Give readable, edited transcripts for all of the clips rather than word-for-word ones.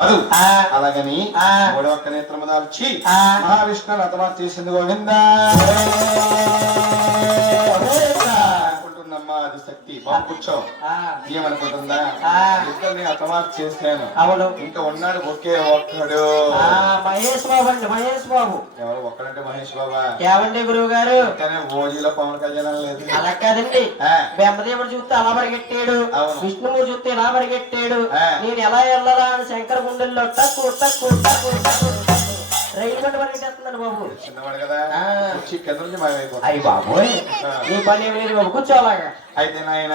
అలాగని మూడవ ఒక్క నేత్రము దాల్చి మహావిష్ణు రథమా చేసింది గోవింద అనుకుంటుందమ్మా అది శక్తి బాబు కూర్చో ఏమనుకుంటుందా ఇద్దరిని అతమార్చి చేశాను. అవును, ఇంకా ఉన్నాడు ఒకే ఒక్కడు మహేష్ బాబు అండి. మహేష్ బాబు ఎవరు ఒక్కడంటే మహేష్ బాబా ఏమండి గురువు గారు? కానీ ఓజీలో పవన్ కళ్యాణ్ లేదు. అలా కాదండి, బ్రహ్మదేవుడు చూస్తే అలా పరిగెట్టాడు, విష్ణువు చూస్తే ఇలా పరిగెట్టాడు. నేను ఎలా వెళ్ళాలా అని శంకర గుండెల్లో తక్కువ తక్కువ తక్కువ రైలు గంట పరిగెట్టేస్తున్నాడు బాబు. చిన్నవాడు కదా వచ్చి కింద నుంచి మాయమైపోతాడు. అయ్యి బాబోయ్, నీ పని ఏమి లేదు బాబు, కూర్చోలాగా. అయితే నాయన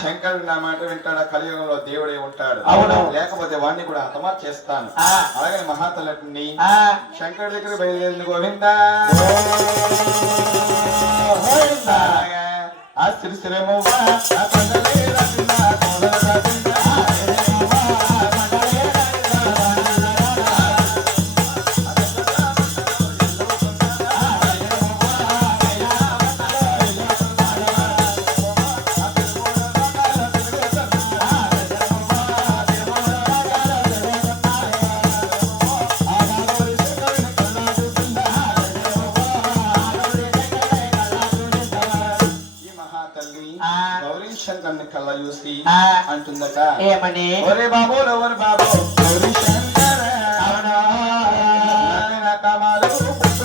శంకరుడు నా మాట వింటాడు, కలియుగంలో దేవుడే ఉంటాడు. లేకపోతే వాడిని కూడా హతమార్ చేస్తాను. అలాగే మహాతల్లిని శంకరుడి దగ్గర బయలుదేరింది గోవింద. ఆ శ్రీశ్రేమో శంకర్ని కళ్ళ చూసి అంటుందట, ఏమని? ఒరే బాబు ఎవరు బాబు గౌరీ శంకర కమాలు శంకర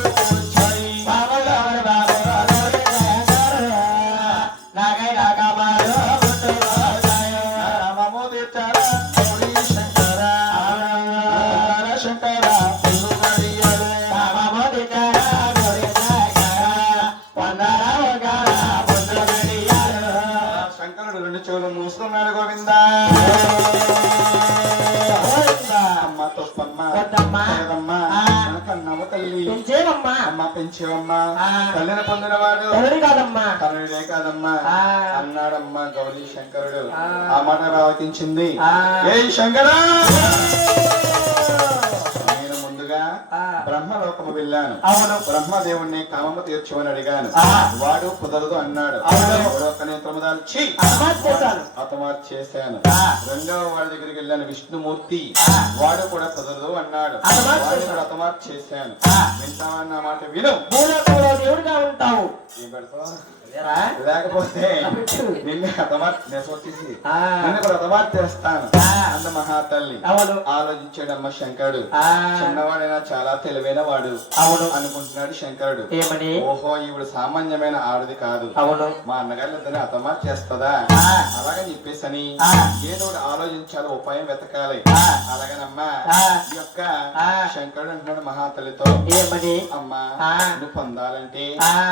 చెవులు మూసుకున్నాడు గోవింద. అమ్మ తొప్పమ్మ కన్నమ్మ తల్లి అమ్మ పెంచేవమ్మా తల్లిని పొందినవాడు తల్లిదే కాదమ్మా అన్నాడమ్మా గౌరీ శంకరుడు. ఆ మాట రావకించింది, ఏ శంకరా బ్రహ్మలోకము వెళ్ళాను, బ్రహ్మదేవుణ్ణి కామము తీర్చమని అడిగాను, వాడు కుదరదు అన్నాడు. ఒక నేత్రము దాల్చి హతమార్ చేశాను. రెండవ వాడి దగ్గరికి వెళ్ళాను, విష్ణుమూర్తి, వాడు కూడా కుదరదు అన్నాడు, వాడిని కూడా హతమార్ చేశాను. వింటావన్న మాట విను, దేవుడిగా ఉంటావు. ఏం పెడతావు? లేకపోతే నిన్ను హతమార్ వచ్చేసి నిన్ను కూడా హతమార్ చేస్తాను అంద మహాతల్లి. ఆలోచించాడమ్మ శంకరుడు. చిన్నవాడైనా చాలా తెలివైన వాడు అనుకుంటున్నాడు శంకరుడు. ఓహో ఈవిడ సామాన్యమైన ఆవిడది కాదు, మా అన్నగారి ఇద్దరిని హతమార్ చేస్తుందా అలాగని చెప్పేసని ఏదో ఆలోచించాలి, ఉపాయం వెతకాలి. అలాగనమ్మా ఈ యొక్క శంకరుడు అంటున్నాడు మహాతల్లితో, అమ్మా నువ్వు పొందాలంటే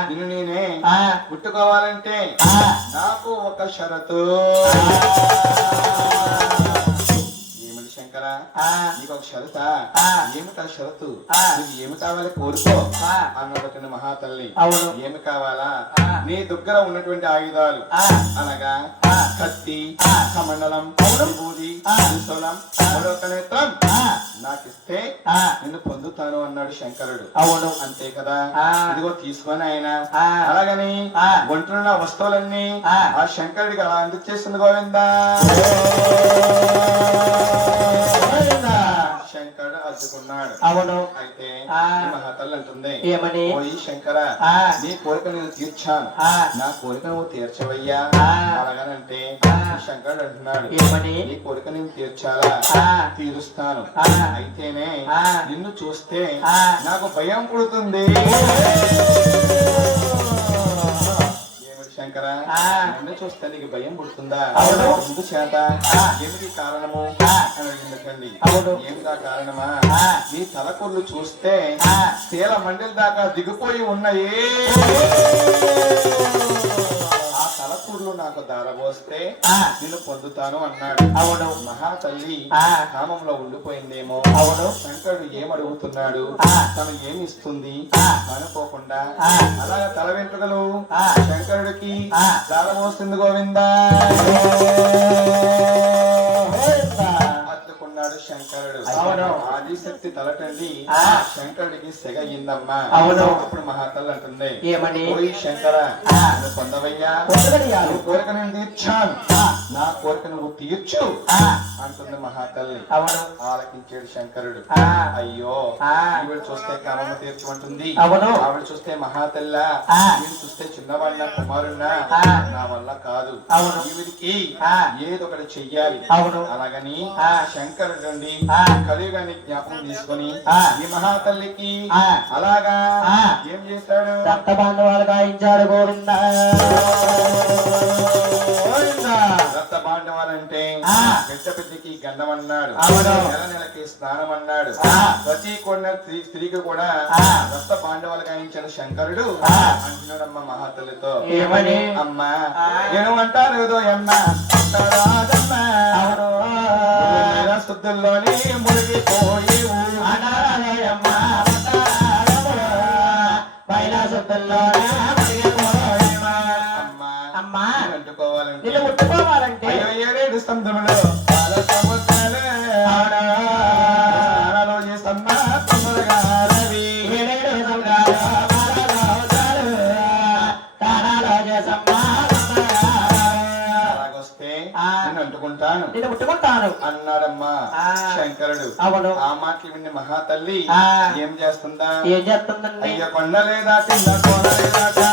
నిన్ను నేనే పుట్టుకోవాలంటే నాకు ఒక షరతు. ఏమిటి శంకర నీకు ఒక షరత? ఏమిటా షరతు? నీకు ఏమి కావాలి కోరుకో అన్నదట మహాతల్లి. ఏమి కావాలా? నీ దగ్గర ఉన్నటువంటి ఆయుధాలు అనగా కత్తి, కమండలం, విభూది, త్రిశూలం, మరొక నేత్రం నాకిస్తే నిన్ను పొందుతాను అన్నాడు శంకరుడు. అవును అంతే కదా, ఇదిగో తీసుకొని ఆయన. అలాగని ఒంటున్న వస్తువులన్నీ ఆ శంకరుడికి అలా ఎందుకు చేస్తుంది గోవిందా. శంకరుడు అద్దుకున్నాడు. అవును అయితే మహాతల్లి అంటుంది, ఏమని? ఓయి శంకర నీ కోరిక నేను తీర్చాను, నా కోరిక నువ్వు తీర్చవయ్యా అలాగనంటే శంకరుడు అంటున్నాడు, ఏమని? నీ కోరిక నేను తీర్చాలా? తీరుస్తాను, అయితేనే నిన్ను చూస్తే నాకు భయం పుడుతుంది. శంకర నిన్ను చూస్తే నీకు భయం పుడుతుందా? ముందు చేత ఏమిటి కారణము అని అడిగిందండి. ఏమిటా కారణమా? నీ తలకొర్లు చూస్తే శీల మండలి దాకా దిగిపోయి ఉన్నాయి, ఆ తలకూర్లు నాకు దారబోస్తే నిన్ను పొందుతాను అన్నాడు. అవును మహాతల్లి కామంలో ఉండిపోయిందేమో. అవును శంకరుడు ఏమడుగుతున్నాడు, తను ఏమి ఇస్తుంది అనుకోకుండా అలాగే తల వెంట్రుకలు శంకరుడికి దారబోస్తుంది గోవిందా. అద్దుకున్నాడు శంకరుడు. అవును. ఆదిశక్తి తలటండి శంకరుడికి సెగ అయిందమ్మా. అవును. అప్పుడు మహాతల్లి అంటుంది, ఏమని? ఓయ్ శంకర, నువ్వు పొందవయ్యా, నీ కోరిక నేను తీర్చాను, నా కోరిక నువ్వు తీర్చు అంటుంది మహాతల్లి. అవును. ఆలకించాడు శంకరుడు. అయ్యో, ఈవిడ చూస్తే కామమ్మ తీర్చమంటుంది, అవును. ఆవిడ చూస్తే మహాతల్ల, వీడు చూస్తే చిన్నవాడిన కుమారున్నా, నా వల్ల కాదు, ఈవిడికి ఏదో ఒకటి చెయ్యాలి. అవును. అలాగని శంకరుడు నుండి కలియుగాన్ని జ్ఞాపకం తీసుకొని ఈ మహాతల్లికి అలాగా ఏం చేశాడు? రక్త బాంధవాలు గాయించాడు గోవింద. రక్త బాండవాలంటే పెద్ద పెద్దకి గంధం అన్నాడు, అవును. నెల నెలకి స్నానం అన్నాడు. ప్రతి కొన్న స్త్రీకి కూడా రక్త బాండవాలు గాయించిన శంకరుడు అంటున్నాడమ్మ మహాతల్లితో, ఏమని? అమ్మా నేను అంటారు అమ్మా శుద్ధుల్లోని మునిగిపోయేవు అమ్మా అంటుకోవాలంటే నిన్ను ముట్టుకోవాలంటే అయ్యో ఏడేడు స్తంభములు పాల సముద్రాలే స్నానాలు చేసమ్మా తొందరగా రవి. ఏడేడు సంఘాలు తానాలో చేసమ్మా అలాగొస్తే నేను అంటుకుంటాను, నిన్ను ముట్టుకుంటాను అన్నాడమ్మా శంకరుడు. అవును. ఆ మాటలు విని మహాతల్లి ఏం చేస్తుందా? ఏం చేస్తుందండి? అయ్య కొండలేదా కింద కోడలేదా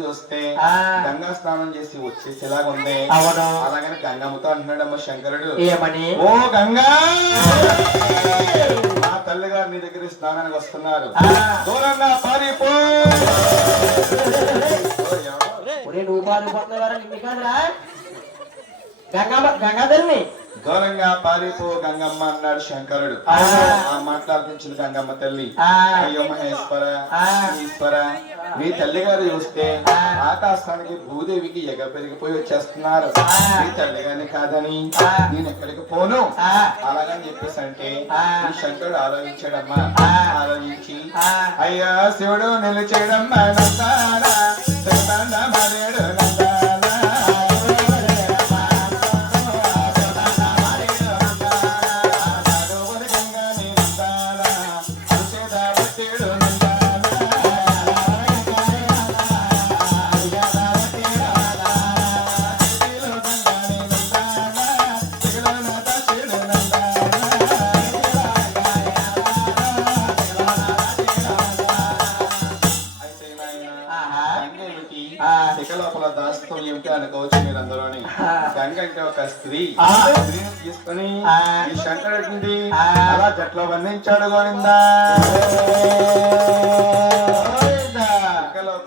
చూస్తే గంగా స్నానం చేసి వచ్చేసేలాగా ఉంది. అవును. అలాగని గంగమ్మతో అంటున్నాడమ్మ శంకరుడు, ఏమని? ఓ గంగా, మా తల్లిగారు నీ దగ్గర స్నానానికి వస్తున్నారు, దూరంగా పారిపో. నువ్వు పారిపోతున్నారా? నిన్ను కాదురా, గంగాధర్ని దూరంగా పారిపో గంగమ్మ అన్నాడు శంకరుడు. ఆ మాట్లాడించింది గంగమ్మ తల్లి, అయ్యో మహేశ్వర ఈశ్వర, మీ తల్లి గారు చూస్తే ఆకాశానికి భూదేవికి ఎగ పెరిగిపోయి వచ్చేస్తున్నారు, మీ తల్లి గారిని కాదని నేను ఎక్కడికి పోను అలాగని చెప్పేసి అంటే ఈ శంకరుడు ఆలోచించాడమ్మా. ఆలోచించి అయ్యా శివుడు నిలిచేడమ్మా లోపల దాస్తం ఏమిటి అనుకోవచ్చు మీరందరూని. గంగ అంటే ఒక స్త్రీ, స్త్రీని తీసుకుని ఈ శంకరుడి అలా జట్లో బంధించాడు గోవిందా.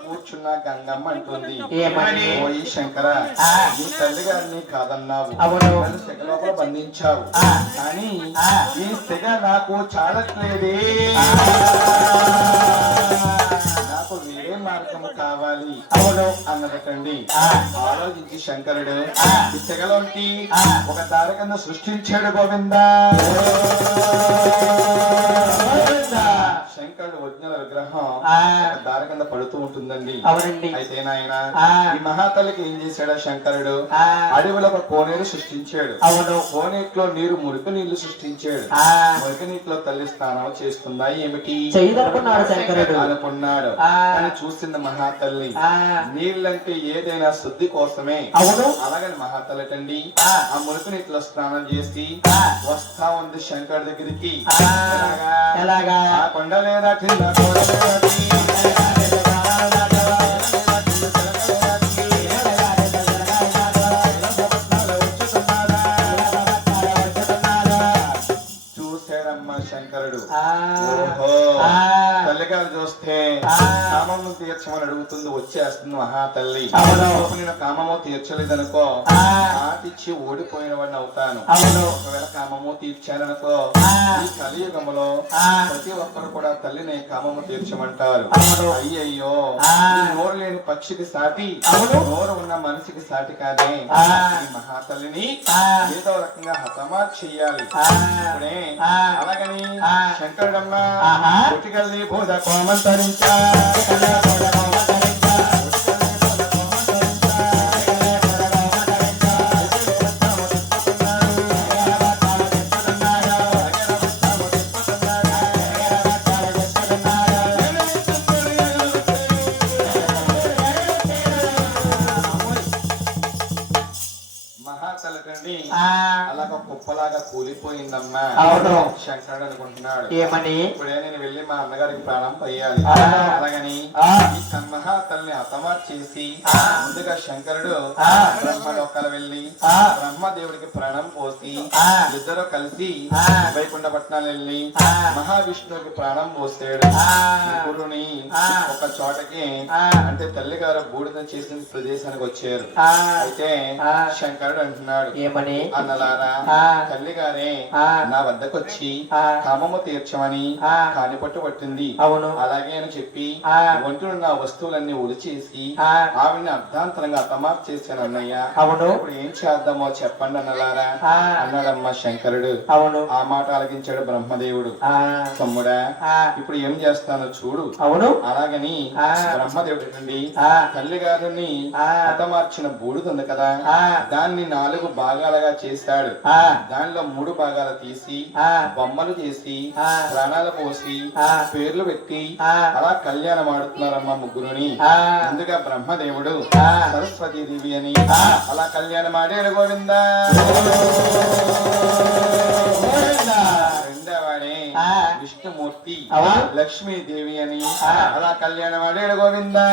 కూర్చున్న గంగమ్మ అంటుంది, ఓ ఈ శంకర, ఈ తల్లి గారిని కాదన్నావు, సెగ లోపల బంధించావు, కానీ ఈ సెగ నాకు చాలట్లేదే, నాకు వేరే మార్గము కావాలి అన్నదటండి. ఆలోచించి శంకరుడు ఈ సెగలోంటి ఒక దారి కింద సృష్టించాడు గోవిందా. శంకరుడు ఒరిజినల్ విగ్రహం దారి కింద పడుతూ ఉంటుందండి. అయితే నాయన ఈ మహాతల్లికి ఏం చేశాడు శంకరుడు? అడవిలో ఒక కోనేరు సృష్టించాడు. కోనేట్లో నీరు మురికి నీళ్లు సృష్టించాడు. మురికి నీటిలో తల్లి స్నానం చేస్తుందా ఏమిటి అనుకున్నాడు. కానీ చూసింది మహాతల్లి నీళ్ళంటే ఏదైనా శుద్ధి కోసమే. అలాగని మహాతల్లి ఆ మురికి నీటిలో స్నానం చేసి వస్తా ఉంది శంకరుడి దగ్గరికి. కొండ లేదా కింద చూసాడమ్మ శంకరుడు. తల్లిగారు చూస్తే కామము తీర్చమని అడుగుతుంది, వచ్చేస్తుంది మహాతల్లి. నేను కామము తీర్చలేదనుకో ఆటిచ్చి ఓడిపోయిన వాడిని అవుతాను. ఒకవేళ కామము తీర్చాననుకో ఈ కలియుగములో ప్రతి ఒక్కరు కూడా తల్లిని కామము తీర్చమంటారు. అయ్యయ్యో, నోరు లేని పక్షికి సాటి, నోరు ఉన్న మనిషికి సాటి కాదే ఈ మహాతల్లిని ఏదో రకంగా హతమా చెయ్యాలి. అలాగని శంకరుడమ్మ పుటికల్లి బోధ కోమంతరించా అలాగ కుప్పలాగా కూలిపోయిందమ్మా. అవును శంకరుడు అనుకుంటున్నాడు ఏమని, ఇప్పుడే నేను వెళ్ళి మా అన్నగారికి ప్రాణం పోయాలి. అలాగని ఈ తన్మహా తల్లిని హతమార్ చేసి ముందుగా శంకరుడు బ్రహ్మలోకాలు వెళ్ళి బ్రహ్మదేవుడికి ప్రాణం పోసి ఇద్దరు కలిసి వైకుంఠ పట్నాలు వెళ్ళి మహావిష్ణువుకి ప్రాణం పోసాడు. గురుని ఒక చోటకి అంటే తల్లి గారు బూడిద చేసిన ప్రదేశానికి వచ్చారు. అయితే శంకరుడు అంటున్నాడు ఏమని, అన్నలారా తల్లి గారే నా వద్దకు వచ్చి కామము తీర్చమని కానిపట్టు పట్టింది. అవును అలాగే అని చెప్పి ఒంటిలో నా వస్తువులన్నీ ఉడిచేసి ఆవిడ్ని అర్ధాంతరంగా అతమార్ చేశాను అన్నయ్య. అవును ఇప్పుడు ఏం చేద్దామో చెప్పండి అన్నలారా అన్నాడమ్మా శంకరుడు. అవును ఆ మాట ఆలకించాడు బ్రహ్మదేవుడు. తమ్ముడా ఇప్పుడు ఏం చేస్తానో చూడు. అవును అలాగని బ్రహ్మదేవుడు తల్లి గారిని హతమార్చిన బూడిదుంది కదా దాన్ని 4 భాగాలుగా చేశాడు. దానిలో 3 భాగాలు తీసి బొమ్మలు చేసి ప్రాణాలు పోసి పేర్లు పెట్టి అలా కళ్యాణం ఆడుతున్నారమ్మా ముగ్గురుని. ముందుగా బ్రహ్మదేవుడు సరస్వతీ దేవి అని అలా కళ్యాణం ఆడాడు గోవిందా. రెండవాడే విష్ణుమూర్తి లక్ష్మీదేవి అని అలా కళ్యాణం ఆడాడు గోవిందా.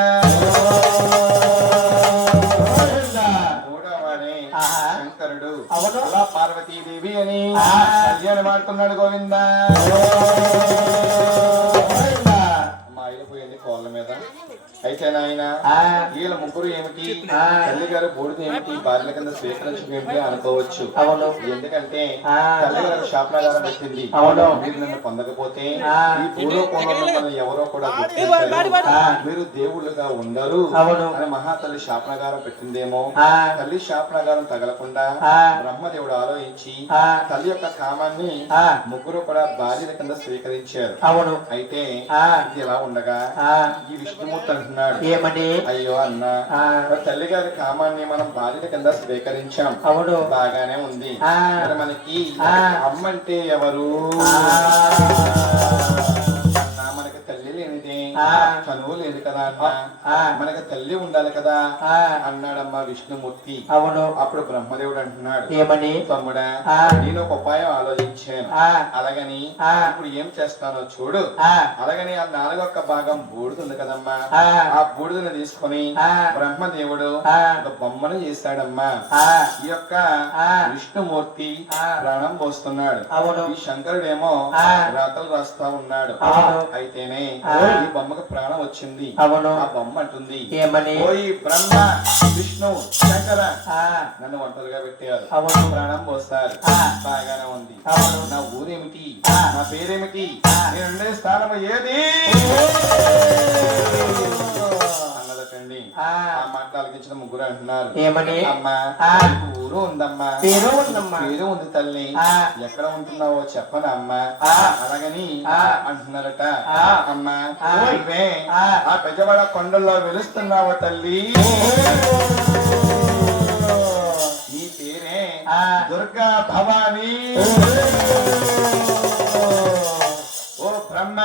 శంకరుడు అలా పార్వతీదేవి అని కళ్యాణం ఆడుతున్నాడు గోవిందా. మాయపోయింది కోళ్ళ మీద. అయితే నాయన వీళ్ళ ముగ్గురు ఏమిటి, తల్లి గారు బూడిద ఏమిటి, భార్యల కింద స్వీకరించడం ఏమిటి అనుకోవచ్చు. అవును ఎందుకంటే తల్లి గారు శాపనాగారం పెట్టింది. అవును మీరు నన్ను పొందకపోతే ఈ పూర్వకోణంలో ఎవరో కూడా మీరు దేవుళ్ళుగా ఉండరు అని మహాతల్లి శాపనాగారం పెట్టిందేమో. తల్లి శాపనాగారం తగలకుండా బ్రహ్మదేవుడు ఆలోచించి తల్లి యొక్క కామాన్ని ముగ్గురు కూడా భార్యల కింద స్వీకరించారు. అవును అయితే ఇది ఎలా ఉండగా ఈ విష్ణుమూర్తి అంటున్నాడు ఏమని, అయ్యో అన్న తల్లి గారి కామాన్ని మనం భార్య కింద స్వీకరించాం. అవును బాగానే ఉంది. మనకి అమ్మ అంటే ఎవరు, మనకి తల్లి లేనిదే చనువు లేదు కదా అన్న, మనకి తల్లి ఉండాలి కదా అన్నాడమ్మా విష్ణుమూర్తి. అవును అప్పుడు బ్రహ్మదేవుడు అంటున్నాడు ఏమని, తమ్ముడా నేను ఒక ఉపాయం ఆలోచించాను. అలాగని ఇప్పుడు ఏం చేస్తానో చూడు. అలాగని ఆ 4వ భాగం బూడిదుంది కదమ్మా, ఆ బూడిదని తీసుకొని బ్రహ్మదేవుడు ఒక బొమ్మను చేశాడమ్మా. ఈ యొక్క విష్ణుమూర్తి ప్రాణం పోస్తున్నాడు. ఈ శంకరుడేమో రాతలు రాస్తా ఉన్నాడు. అయితేనే ఈ బొమ్మకు ప్రాణం వచ్చింది. అవును ఆ బొమ్మ అంటుంది ఏమని, ఓయి బ్రహ్మ విష్ణు శంకర నన్ను ఒంటరిగా పెట్టారు, ప్రాణం పోస్తారు, బాగానే ఉంది. నా ఊరేమిటి, నా పేరేమిటి, నేను ఉండే స్థానం ఏది అన్నదటండి. ఆ మాట ఆలకించిన ముగ్గురు అంటున్నారు ఏమని, అమ్మా ఊరు ఉందమ్మా, పేరు ఉందమ్మా, పేరు ఉంది తల్లి, ఎక్కడ ఉంటున్నావో చెప్పను అమ్మా. అలాగని అంటున్నారట. అమ్మా నువ్వే ఆ పెద్దవాడ కొండల్లో వెలుస్తున్నావో తల్లి, నీ పేరే దుర్గా భవానీ. ఓ బ్రహ్మ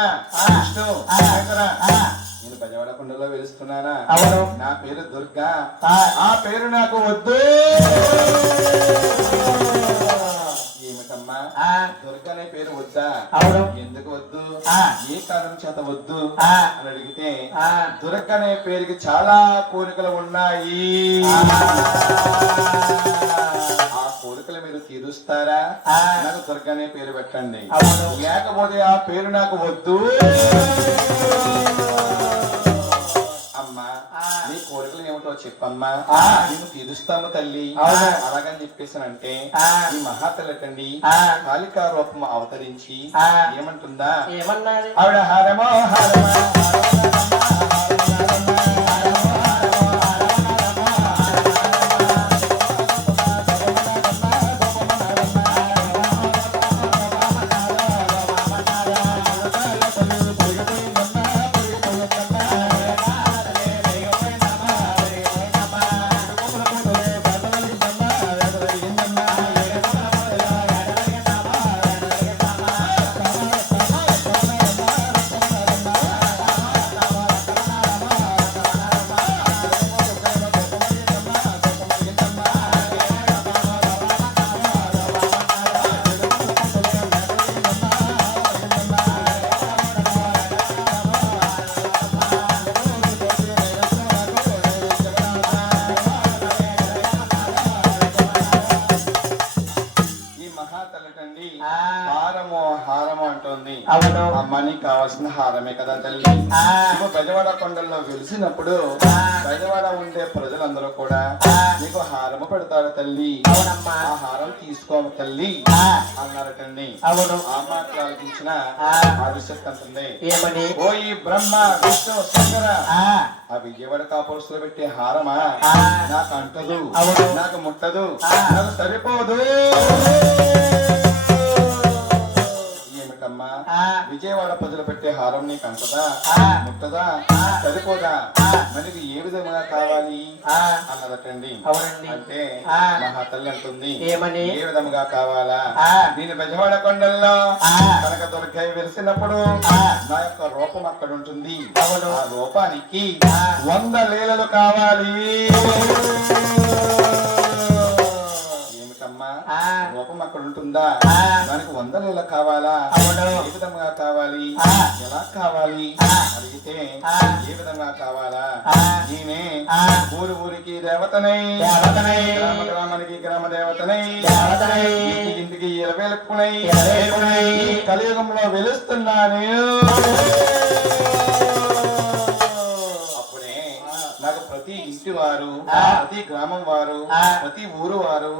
విష్ణు శంకర నేను బజవాడ కొండలో వెలుస్తున్నానా, అవును నా పేరు దుర్గా, ఆ పేరు నాకు వద్దు. ఏమిటమ్మా దుర్గా అనే పేరు వద్దా, అవును ఎందుకు వద్దు, ఏ కారణం చేత వద్దు అని అడిగితే, దుర్గా అనే పేరుకి చాలా కోరికలు ఉన్నాయి, ఆ కోరికలు మీరు తీరుస్తారా, నాకు దుర్గా అనే పేరు పెట్టండి, లేకపోతే ఆ పేరు నాకు వద్దు. అమ్మా నీ కోరికలు ఏమిటో చెప్పమ్మా, నేను తీరుస్తాము తల్లి అలాగని చెప్పేసానంటే ఈ మహాతల్లి కాళికా రూపం అవతరించి ఏమంటుందా, ఏమన్నది ఆవిడ హారమో హారమా అమ్మ నీకు కావాల్సిన హారమే కదా తల్లి. నువ్వు బెజవాడ కొండల్లో వెలిసినప్పుడు బెజవాడ ఉండే ప్రజలందరూ కూడా నీకు హారము పెడతారు తల్లి. ఆ హారం తీసుకో తల్లి అన్నారటండి. ఆ మాట ఆలోచించిన ఆ విషయంతండి. ఓ ఈ బ్రహ్మ విష్ణు శంకర, ఆ విజయవాడ కాపురస్తులు పెట్టే హారమా నాకు అంటదు, నాకు ముట్టదు, నాకు సరిపోదు. ఏమిటమ్మా విజయవాడ ప్రజలు పెట్టే హారం నీకు అంటదా, ముట్టదా, సరిపోదా, మనకి ఏ విధంగా కావాలి అన్నదటండి. అంటే మహాతల్లి అంటుంది ఏ విధముగా కావాలా. నేను బెజవాడ కొండల్లో కనక దుర్గయ్య వెలిసినప్పుడు నా యొక్క రూపం అక్కడ ఉంటుంది. ఆ రూపానికి 100 లీలలు కావాలి. ఏమిటమ్మా రూపం అక్కడ ఉంటుందా, దానికి 100 లీల కావాలా, ఏ విధంగా కావాలి, ఎలా కావాలి అడిగితే ఏ విధంగా కావాలా. నేనే ఊరికి దేవతనై, గ్రామ గ్రామానికి గ్రామ దేవతనై, ఇంటికి ఇలవేలుకునై కలియుగంలో వెలుస్తున్నాను. అప్పుడే నాకు ప్రతి ఇంటి వారు, ప్రతి గ్రామం వారు, ప్రతి ఊరు వారు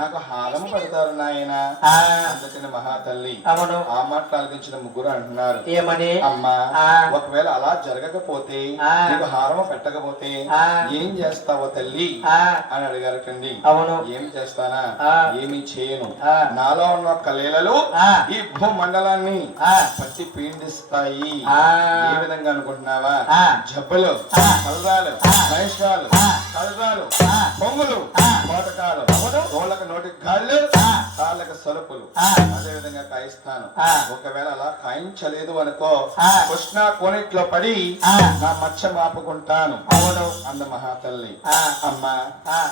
నాకు హారము పెడతారు నాయన అందుకని మహాతల్లి. ఆ మాట ఆలోచించిన ముగ్గురు అంటున్నారు అమ్మా ఒకవేళ అలా జరగకపోతే, నీకు హారము పెట్టకపోతే ఏం చేస్తావో తల్లి అని అడిగారటండి. ఏం చేస్తానా, ఏమి చేయను. నాలో ఉన్న ఒక్క లీలలు ఈ భూమండలాన్ని పట్టి పీడిస్తాయి. ఏ విధంగా అనుకుంటున్నావా, జబ్బులు, కలరాలు, మహేశ్వరాలు, కలరాలు, పొంగులు, కోటకాలు, తోళ్ళకు నోటికి కాళ్ళు, కాళ్ళకు సలుపులు అదే విధంగా కాయిస్తాను. ఒకవేళ అలా కాయించలేదు అనుకో, కృష్ణా కోనిట్లో పడి నా మత్స్య మాపుకుంటాను అంద మహాతల్లి. అమ్మా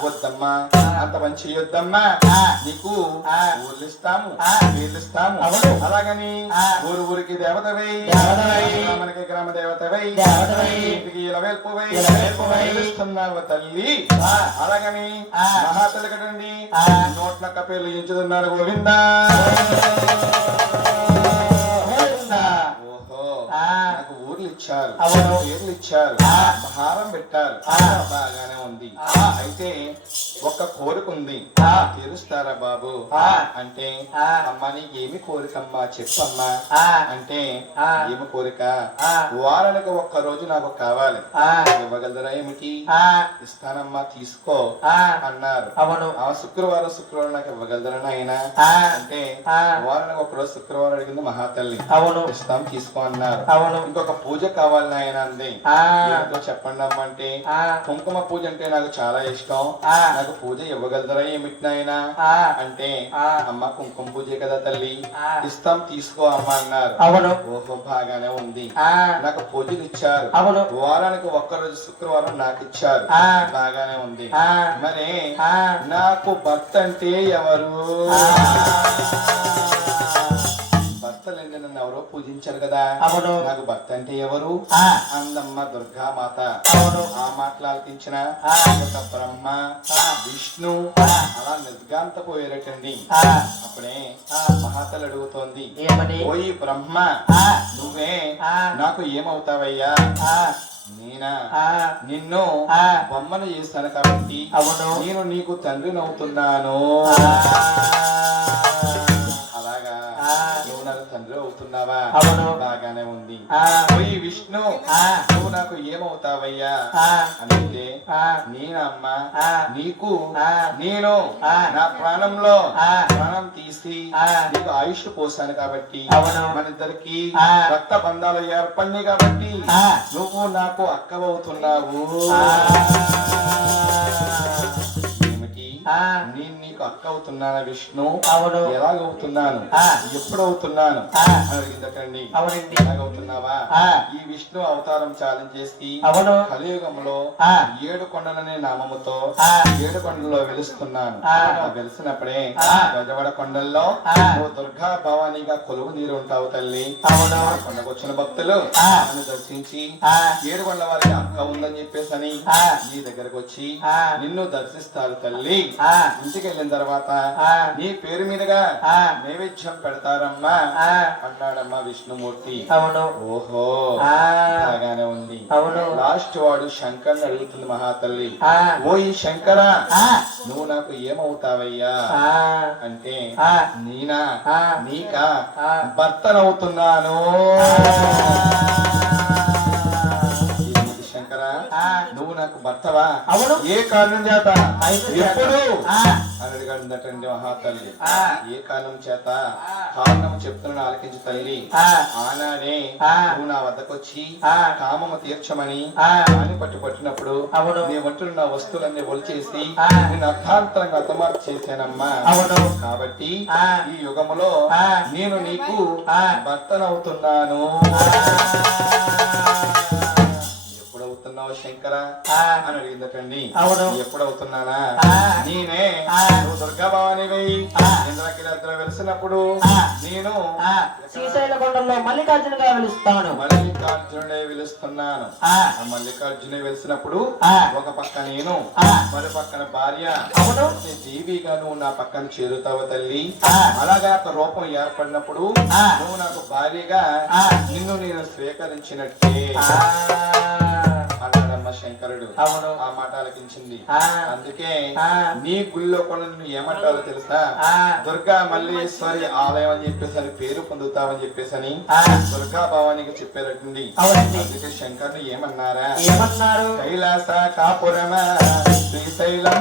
వద్దమ్మా, అంత మంచి యుద్ధమ్మా, నీకు ఊర్లిస్తాము, వీళ్ళిస్తాము. అలాగని ఊరికి దేవతవై, గ్రామానికి గ్రామ దేవతవై, ఇంటికి ఇలవేల్పువై ఇస్తున్నావు తల్లి. అలాగని మహాతల్లి కదండి నోట్ల కపేలు ఎంచుతున్నాడు గోవిందా. నాకు ఊర్లు ఇచ్చారు, పేర్లు ఇచ్చారు, హారం పెట్టారు, బాగానే ఉంది. అయితే ఒక్క కోరిక ఉంది, తీరుస్తారా బాబు అంటే, అమ్మా నీకు ఏమి కోరికమ్మా చెప్పమ్మా అంటే, ఏమి కోరిక, వారానికి ఒక్క రోజు నాకు కావాలి, ఇవ్వగలరా ఏమిటి, ఇస్తానమ్మా తీసుకో అన్నారు. ఆ శుక్రవారం నాకు ఇవ్వగలరా నాయన అంటే, వారానికి ఒక రోజు శుక్రవారం అడిగింది మహాతల్లి. ఇస్తాం తీసుకో అన్నారు. ఇంకొక పూజ కావాలి నాయన అంది. చెప్పండి అమ్మ అంటే, కుంకుమ పూజ అంటే నాకు చాలా ఇష్టం, నాకు పూజ ఇవ్వగలరా ఏమిటి నాయన అంటే, అమ్మ కుంకుమ పూజే కదా తల్లి, ఇస్తాం తీసుకో అమ్మ అన్నారు. ఓహో బాగానే ఉంది. నాకు పూజలు ఇచ్చారు, వారానికి ఒక్కరోజు శుక్రవారం నాకు ఇచ్చారు, బాగానే ఉంది. మరి నాకు భర్త అంటే ఎవరు, భర్తలండి నన్ను ఎవరో పూజించారు కదా, నాకు భర్త అంటే ఎవరు అందమ్మ దుర్గామాత. ఆ మాట్లాడించిన ఒక బ్రహ్మ విష్ణు అలా నిర్గాంతపోయారటండి. అప్పుడే మహాతలు అడుగుతోంది, ఓయి బ్రహ్మ నువ్వే నాకు ఏమవుతావయ్యా. నేనా నిన్ను బొమ్మను చేస్తాను కాబట్టి నేను నీకు తండ్రిని అవుతున్నాను. అలాగా నువ్వు నాకు తండ్రి అవుతున్నావా, బాగానే ఉంది. ఓయి విష్ణు నువ్వు నాకు ఏమవుతావయ్యా అంటే, నేనమ్మా నీకు నేను నా ప్రాణంలో ప్రాణం తీసి నీకు ఆయుష్ పోసాను కాబట్టి, మన ఇద్దరికి రక్త బంధాలు ఏర్పడినాయి కాబట్టి నువ్వు నాకు అక్కవవుతున్నావు. ఏమిటి నేను నీకు అక్క అవుతున్నానా విష్ణు, ఎలాగవుతున్నాను, ఎప్పుడు అవుతున్నాను అడిగిందటండి. ఎలాగవుతున్నావా, ఈ విష్ణు అవతారం చాలించేసి కలియుగంలో 7 కొండలనే నామముతో 7 కొండల్లో వెలుస్తున్నాను. వెలిసినప్పుడే గజవాడ కొండల్లో ఓ దుర్గా భవానీగా కొలువు నీరు ఉంటావు తల్లి. కొండకు వచ్చిన భక్తులు నన్ను దర్శించి 7 కొండల వారికి అక్క ఉందని చెప్పేసి అని నీ దగ్గరకు వచ్చి నిన్ను దర్శిస్తారు తల్లి. ఇంటికి వెళ్ళిన తర్వాత నీ పేరు మీదుగా నైవేద్యం పెడతారమ్మా అన్నాడమ్మా విష్ణుమూర్తి. అవును. ఓహో బాగానే ఉంది. అవును. లాస్ట్ వాడు శంకర్ని అడుగుతుంది మహాతల్లి, ఓ ఈ శంకర నువ్వు నాకు ఏమవుతావయ్యా అంటే, నీనా నీకా భర్తనవుతున్నాను. శంకర నువ్వు నాకు భర్తవా? అవును. ఏ కారణం చేత? ఎప్పుడు అని అడిగాడుందటండి మహాతల్లి. ఏ కారణం చేత? కారణం చెప్తున్నాను ఆలకించి తల్లి. ఆనాడే నువ్వు నా వద్దకు వచ్చి కామము తీర్చమని అని పట్టినప్పుడు నీ ఒంట్లో నా వస్తువులన్నీ ఒలిచేసి నేను అర్థాంతరంగా అతమార్పు చేశానమ్మా. కాబట్టి ఈ యుగములో నేను నీకు భర్తనవుతున్నాను. ఎప్పుడవుతున్నావు శంకర అని అడిగిందటండి. ఎప్పుడవుతున్నానా? నేనే నువ్వు దుర్గాభవానివై ఇంద్రకిరద్ర వెలిసినప్పుడు నేను శ్రీశైల కొండల్లో మల్లికార్జునుగా వెలుస్తాను. మల్లికార్జునుడే వెలుస్తున్నాను. ఆ మల్లికార్జునే వెలిసినప్పుడు ఒక పక్క నేను, మరి పక్కన భార్య దేవిగా నువ్వు నా పక్కన చేరుతావు తల్లి. అలాగా ఒక రూపం ఏర్పడినప్పుడు నువ్వు నాకు భార్యగా నిన్ను నేను స్వీకరించినట్టే అన్నాడమ్మ శంకరుడు. ఆ మాట ఆలకించింది. అందుకే నీ గుళ్ళో కూడా నువ్వు ఏమంటారో తెలుసా? దుర్గా మల్లేశ్వరి ఆలయం అని చెప్పేసి అని పేరు పొందుతావని చెప్పేసి అని దుర్గా భవానికి చెప్పారటండి. అందుకే శంకరుడు ఏమన్నారా? కైలాస కాపురమా శ్రీశైలం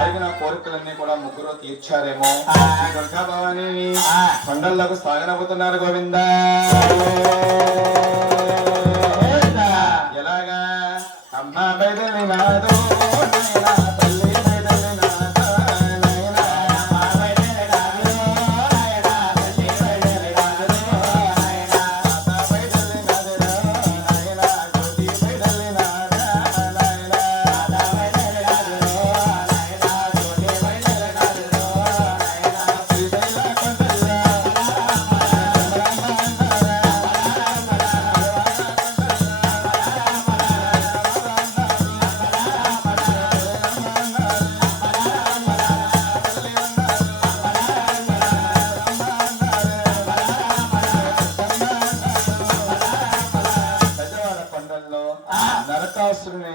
అడిగిన కోరికలన్నీ కూడా ముగ్గురు తీర్చారేమో. దుర్గా భవాని కొండల్లోకి సాగనవుతున్నారు గోవింద. ఎలాగా? అమ్మా బయలునాదు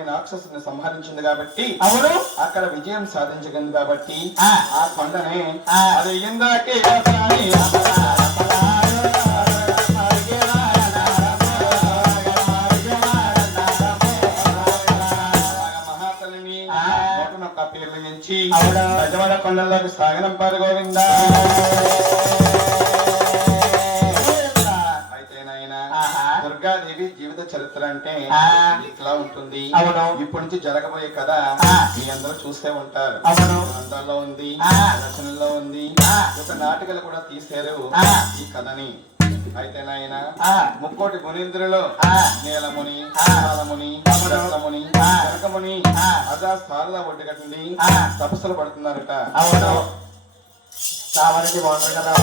రాక్షసుని సంహరించింది కాబట్టి అవును అక్కడ విజయం సాధించగలిగింది కాబట్టి ఆ కొండనే అది ఇందాకే గజవాడ కొండల్లోకి సాగనంపారు గోవింద. అయితే నాయన దుర్గాదేవి జీవిత చరిత్ర అంటే ఇట్లా ఉంటుంది. ఇప్పటి నుంచి జరగబోయే కథ మీ అందరూ చూస్తే ఉంటారు. గ్రంథాల్లో ఉంది, రచనల్లో ఉంది, ఒక నాటికలు కూడా తీశారు ఈ కథని. అయితే నాయన ముక్కోటి మునీంద్రులు నీలముని, కాలముని, రత్నముని, జనకముని అదా సారదా ఒడ్డు కట్టండి తపస్సులు పడుతున్నారట. కావాలంటే వాటర్ కదా